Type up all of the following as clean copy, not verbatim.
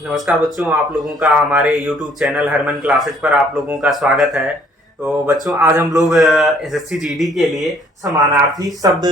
नमस्कार बच्चों, आप लोगों का हमारे YouTube चैनल हरमन क्लासेज पर आप लोगों का स्वागत है। तो बच्चों, आज हम लोग एसएससी जीडी के लिए समानार्थी शब्द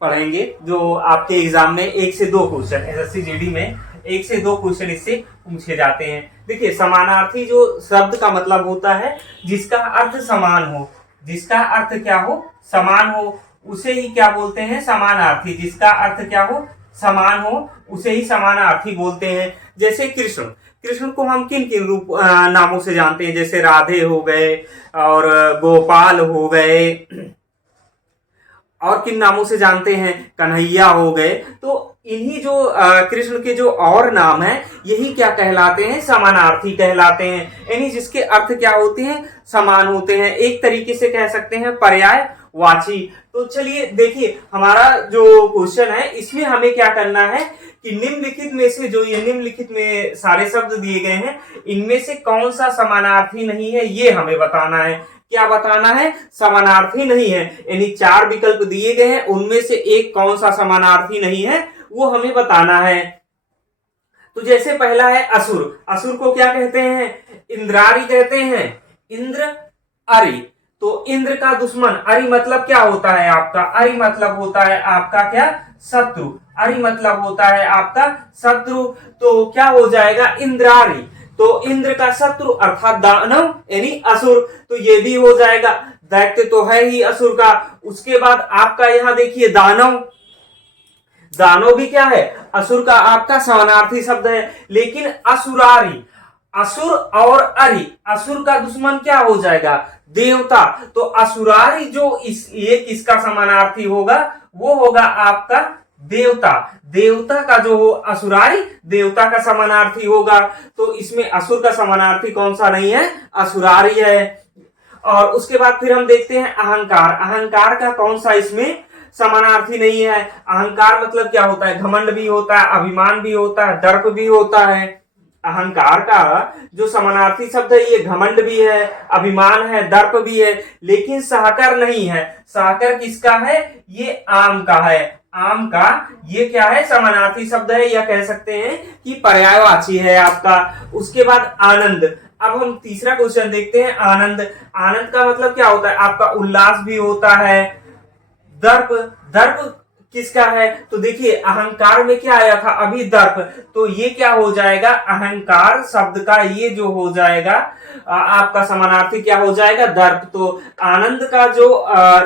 पढ़ेंगे, जो आपके एग्जाम में 1 से 2 क्वेश्चन एसएससी जीडी में 1 से 2 क्वेश्चन इससे पूछे जाते हैं। देखिए, समानार्थी जो शब्द का मतलब होता है जिसका अर्थ समान हो, जिसका अर्थ क्या हो, समान हो, उसे ही क्या बोलते हैं, समानार्थी। जिसका अर्थ क्या हो, समान हो, उसे ही समानार्थी बोलते हैं। जैसे कृष्ण, कृष्ण को हम किन किन रूप नामों से जानते हैं, जैसे राधे हो गए और गोपाल हो गए, और किन नामों से जानते हैं, कन्हैया हो गए। तो इन्हीं जो कृष्ण के जो और नाम है, यही क्या कहलाते हैं, समानार्थी कहलाते हैं। यानी जिसके अर्थ क्या होते हैं, समान होते हैं। एक तरीके से कह सकते हैं पर्यायवाची। तो चलिए देखिए, हमारा जो क्वेश्चन है इसमें हमें क्या करना है कि निम्नलिखित में से, जो ये निम्नलिखित में सारे शब्द दिए गए हैं, इनमें से कौन सा समानार्थी नहीं है, ये हमें बताना है। क्या बताना है, समानार्थी नहीं है। यानी 4 विकल्प दिए गए हैं, उनमें से एक कौन सा समानार्थी नहीं है वो हमें बताना है। तो जैसे पहला है असुर। असुर को क्या कहते हैं, इंद्रारी कहते हैं। इंद्र अरि, तो इंद्र का दुश्मन। अरि मतलब क्या होता है आपका, अरि मतलब होता है आपका क्या, शत्रु। अरि मतलब होता है आपका शत्रु। तो क्या हो जाएगा, इंद्रारी। तो इंद्र का शत्रु अर्थात दानव यानी असुर, तो ये भी हो जाएगा। दैत्य तो है ही असुर का। उसके बाद आपका यहां देखिए दानव, दानव भी क्या है, असुर का आपका समानार्थी शब्द है। लेकिन असुरारी, असुर और अरि, असुर का दुश्मन क्या हो जाएगा, देवता। तो असुरारी जो ये किसका समानार्थी होगा, वो होगा आपका देवता। देवता का जो हो असुरारी, देवता का समानार्थी होगा। तो इसमें असुर का समानार्थी कौन सा नहीं है, असुरारी है। और उसके बाद फिर हम देखते हैं अहंकार। अहंकार का कौन सा इसमें समानार्थी नहीं है। अहंकार मतलब क्या होता है, घमंड भी होता है, अभिमान भी होता है, दर्प भी होता है। अहंकार का जो समानार्थी शब्द है, ये घमंड भी है, अभिमान है, दर्प भी है। लेकिन सहकर नहीं है। सहकर किसका है, ये आम का है। आम का ये क्या है, समानार्थी शब्द है, या कह सकते हैं कि पर्यायवाची है आपका। उसके बाद आनंद। अब हम तीसरा क्वेश्चन देखते हैं, आनंद। आनंद का मतलब क्या होता है, आपका उल्लास भी होता है। दर्प, दर्प किसका है, तो देखिए अहंकार में क्या आया था अभी, दर्प। तो ये क्या हो जाएगा, अहंकार शब्द का ये जो हो जाएगा आपका समानार्थी क्या हो जाएगा, दर्प। तो आनंद का जो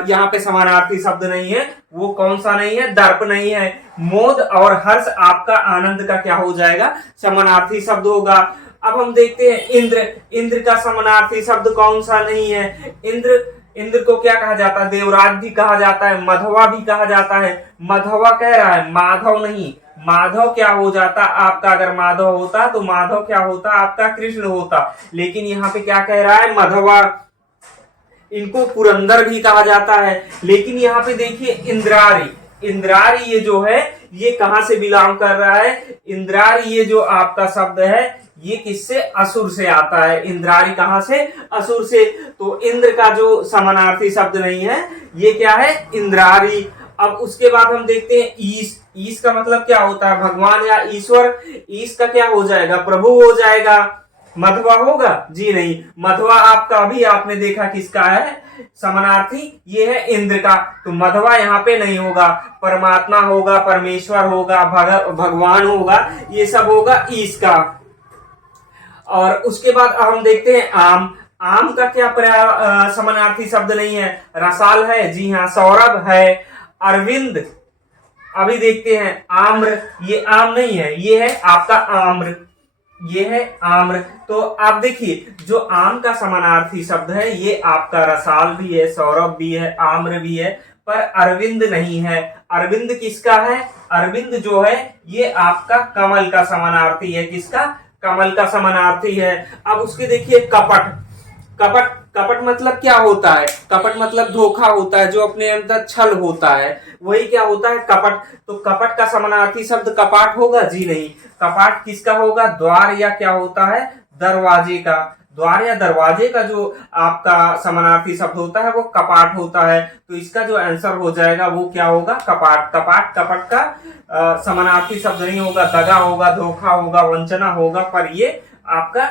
यहाँ पे समानार्थी शब्द नहीं है, वो कौन सा नहीं है, दर्प नहीं है। मोद और हर्ष आपका आनंद का क्या हो जाएगा, समानार्थी शब्द होगा। अब हम देखते हैं इंद्र। इंद्र का समानार्थी शब्द कौन सा नहीं है, इंद्र, इंद्र को क्या कहा जाता है, देवराज भी कहा जाता है, मधवा भी कहा जाता है। मधवा कह रहा है, माधव नहीं। माधव क्या हो जाता आपका, अगर माधव होता तो माधव क्या होता आपका, कृष्ण होता। लेकिन यहाँ पे क्या कह रहा है, मधवा। इनको पुरंदर भी कहा जाता है। लेकिन यहाँ पे देखिए इंद्रारी, इंद्रारी ये जो है, ये कहां से बिलोंग कर रहा है, इंद्रारी ये जो आपका शब्द है, ये किससे, असुर से आता है। इंद्रारी कहां से, असुर से। तो इंद्र का जो समानार्थी शब्द नहीं है, ये क्या है, इंद्रारी। अब उसके बाद हम देखते हैं ईश। ईश का मतलब क्या होता है, भगवान या ईश्वर। ईश का क्या हो जाएगा, प्रभु हो जाएगा। मधवा होगा, जी नहीं। मधवा आपका अभी आपने देखा किसका है, समानार्थी, ये है इंद्र का। तो मधवा यहाँ पे नहीं होगा, परमात्मा होगा, परमेश्वर होगा, भगवान होगा, ये सब होगा ईश का। और उसके बाद हम देखते हैं आम। आम का क्या समानार्थी शब्द नहीं है, रसाल है, जी हाँ, सौरभ है, अरविंद। अभी देखते हैं आम्र, ये आम नहीं है, ये है आपका आम्र, ये है आम्र। तो आप देखिए, जो आम का समानार्थी शब्द है, ये आपका रसाल भी है, सौरभ भी है, आम्र भी है, पर अरविंद नहीं है। अरविंद किसका है, अरविंद जो है ये आपका कमल का समानार्थी है। किसका, कमल का समानार्थी है। अब उसके देखिए कपट। कपट, कपट मतलब क्या होता है, कपट मतलब धोखा होता है, जो अपने अंदर छल होता है, वही क्या होता है, कपट। तो कपट का समानार्थी शब्द कपाट होगा, जी नहीं। कपाट किसका होगा, द्वार या क्या होता है, दरवाजे का। द्वार या दरवाजे का जो आपका समानार्थी शब्द होता है वो कपाट होता है। तो इसका जो आंसर हो जाएगा वो क्या होगा, कपाट। कपाट कपट का समानार्थी शब्द नहीं होगा, दगा होगा, धोखा होगा, वंचना होगा, पर ये आपका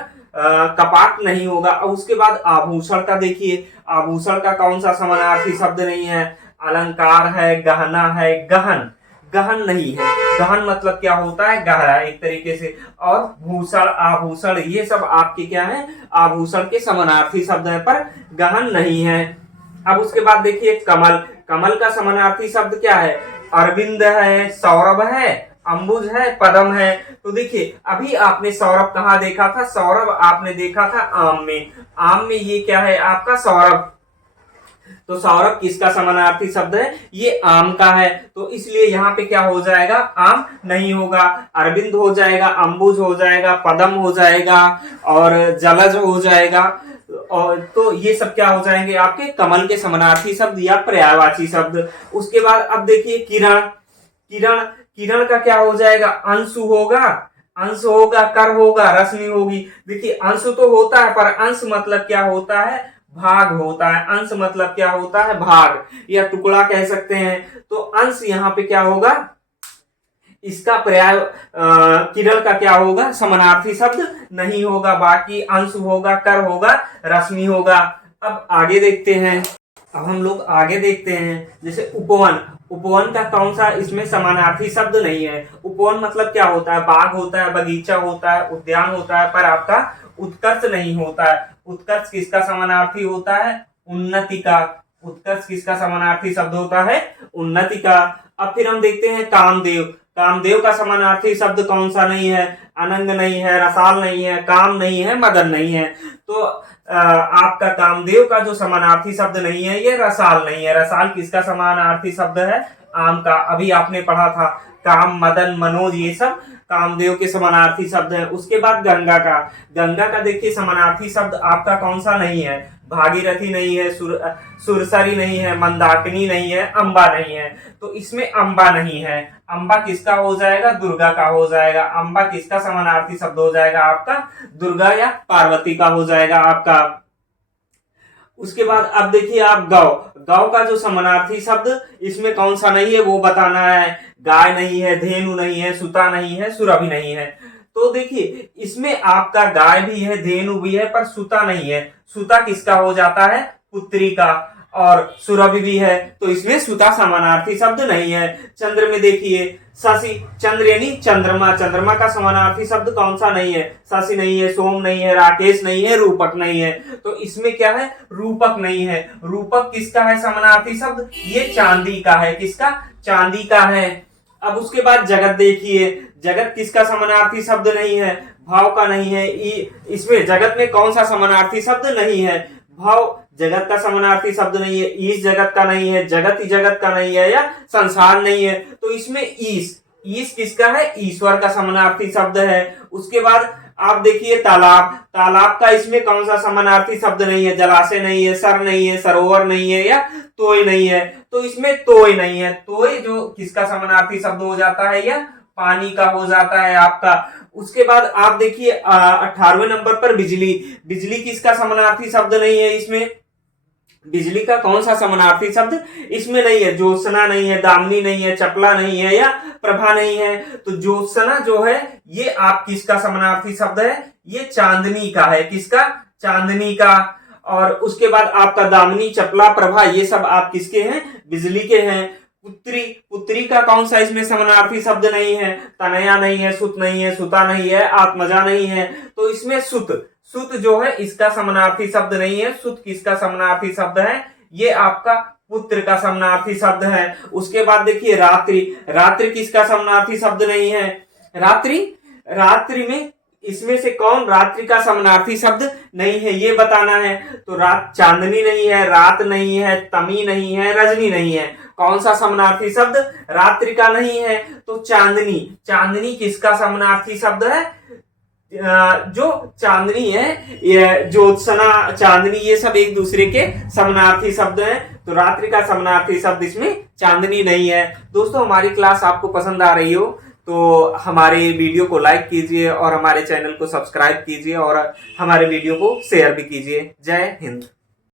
कपाट नहीं होगा। और उसके बाद आभूषण का देखिए, आभूषण का कौन सा समानार्थी शब्द नहीं है, अलंकार है, गहना है, गहन, गहन नहीं है। गहन मतलब क्या होता है, गहरा एक तरीके से। और भूषण, आभूषण, ये सब आपके क्या है, आभूषण के समानार्थी शब्द है, पर गहन नहीं है। अब उसके बाद देखिए कमल, कमल का समानार्थी शब्द क्या है, अरविंद है, सौरभ है, अंबुज है, पद्म है। तो देखिए अभी आपने सौरभ कहाँ देखा था, सौरभ आपने देखा था आम में। आम में ये क्या है आपका सौरभ। तो सौरभ किसका समानार्थी शब्द है, ये आम का है। तो इसलिए यहाँ पे क्या हो जाएगा, आम नहीं होगा, अरविंद हो जाएगा, अंबुज हो जाएगा, पद्म हो जाएगा और जलज हो जाएगा। और तो ये सब क्या हो जाएंगे आपके कमल के समानार्थी शब्द या पर्यायवाची शब्द। उसके बाद अब देखिए किरण, किरण, किरण का क्या हो जाएगा, अंशु होगा, अंश होगा, कर होगा, रश्मि होगी। देखिए अंश तो होता है, पर अंश मतलब क्या होता है, भाग होता है। अंश मतलब क्या होता है, भाग या टुकड़ा कह सकते हैं। तो अंश यहाँ पे क्या होगा, इसका पर्याय किरण का क्या होगा, समानार्थी शब्द नहीं होगा। बाकी अंश होगा, कर होगा, रश्मि होगा। अब आगे देखते हैं, अब हम लोग आगे देखते हैं जैसे उपवन। उपवन का कौन सा इसमें समानार्थी शब्द नहीं है। उपवन मतलब क्या होता है, बाग होता है, बगीचा होता है, उद्यान होता है, पर आपका उत्कर्ष नहीं होता है। उत्कर्ष किसका समानार्थी होता है, उन्नति का। उत्कर्ष किसका समानार्थी शब्द होता है, उन्नति का। अब फिर हम देखते हैं कामदेव। कामदेव का समानार्थी शब्द कौन सा नहीं है, अनंग नहीं है, रसाल नहीं है, काम नहीं है, मदन नहीं है। तो आपका कामदेव का जो समानार्थी शब्द नहीं है ये रसाल नहीं है। रसाल किसका समानार्थी शब्द है, आम का। अभी आपने पढ़ा था काम, मदन, मनोज, ये सब कामदेव के समानार्थी शब्द हैं। उसके बाद गंगा का, गंगा का देखिए समानार्थी शब्द आपका कौन सा नहीं है, भागीरथी नहीं है, सुरसरी नहीं है, मंदाकिनी नहीं है, अंबा नहीं है। तो इसमें अंबा नहीं है। अंबा किसका हो जाएगा, दुर्गा का हो जाएगा। अंबा किसका समानार्थी शब्द हो जाएगा आपका, दुर्गा या पार्वती का हो जाएगा आपका। उसके बाद अब देखिए आप गौ, गौ का जो समानार्थी शब्द इसमें कौन सा नहीं है वो बताना है। गाय नहीं है, धेनु नहीं है, सुता नहीं है, सुरभि नहीं है। तो देखिए इसमें आपका गाय भी है, धेनु भी है, पर सुता नहीं है। सुता किसका हो जाता है, पुत्री का। और सुरभि भी है, तो इसमें सुता समानार्थी शब्द नहीं है। चंद्र में देखिए शशि, चंद्र यानी चंद्रमा, चंद्रमा का समानार्थी शब्द कौन सा नहीं है, शशि नहीं है, सोम नहीं है, राकेश नहीं है, रूपक नहीं है। तो इसमें क्या है, रूपक नहीं है। रूपक किसका है समानार्थी शब्द, ये चांदी का है। किसका, चांदी का है। अब उसके बाद जगत देखिए, जगत किसका समानार्थी शब्द नहीं है, भाव का नहीं है। इसमें जगत में कौन सा समानार्थी शब्द नहीं है, भाव जगत का समानार्थी शब्द नहीं है, ईश जगत का नहीं है, जगत ही जगत का नहीं है, या संसार नहीं है। तो इसमें ईश, ईश किसका है, ईश्वर का समानार्थी शब्द है। उसके बाद आप देखिए तालाब, तालाब का इसमें कौन सा समानार्थी शब्द नहीं है, जलाशय नहीं है, सर नहीं है, सरोवर नहीं है, या तोय नहीं है। तो इसमें तोय नहीं है। तोय जो किसका समानार्थी शब्द हो जाता है, या पानी का हो जाता है आपका। उसके बाद आप देखिए 18वें नंबर पर बिजली, बिजली किसका समानार्थी शब्द नहीं है। इसमें बिजली का कौन सा समानार्थी शब्द इसमें नहीं है, ज्योत्सना नहीं है, दामिनी नहीं है, चपला नहीं है, या प्रभा नहीं है। तो ज्योत्सना जो है ये आप किसका समानार्थी शब्द है, ये चांदनी का है। किसका, चांदनी का। और उसके बाद आपका दामिनी, चपला, प्रभा, ये सब आप किसके हैं, बिजली के हैं। पुत्री, पुत्री का कौन सा इसमें समानार्थी शब्द नहीं है, तनया नहीं है, सुत नहीं है, सुता नहीं है, आत्मजा नहीं है। तो इसमें सुत, सुत जो है इसका समानार्थी शब्द नहीं है। सुत किसका समानार्थी शब्द है, ये आपका पुत्र का समानार्थी शब्द है। उसके बाद देखिए रात्रि, रात्रि किसका समानार्थी शब्द नहीं है, रात्रि, रात्रि में इसमें से कौन रात्रि का समानार्थी शब्द नहीं है ये बताना है। तो रात, चांदनी नहीं है, रात नहीं है, तमी नहीं है, रजनी नहीं है। कौन सा समानार्थी शब्द रात्रि का नहीं है, तो चांदनी। चांदनी किसका समानार्थी शब्द है, जो चांदनी है, ये ज्योत्सना, चांदनी, ये सब एक दूसरे के समानार्थी शब्द हैं। तो रात्रि का समानार्थी शब्द इसमें चांदनी नहीं है। दोस्तों हमारी क्लास आपको पसंद आ रही हो तो हमारे वीडियो को लाइक कीजिए और हमारे चैनल को सब्सक्राइब कीजिए और हमारे वीडियो को शेयर भी कीजिए। जय हिंद।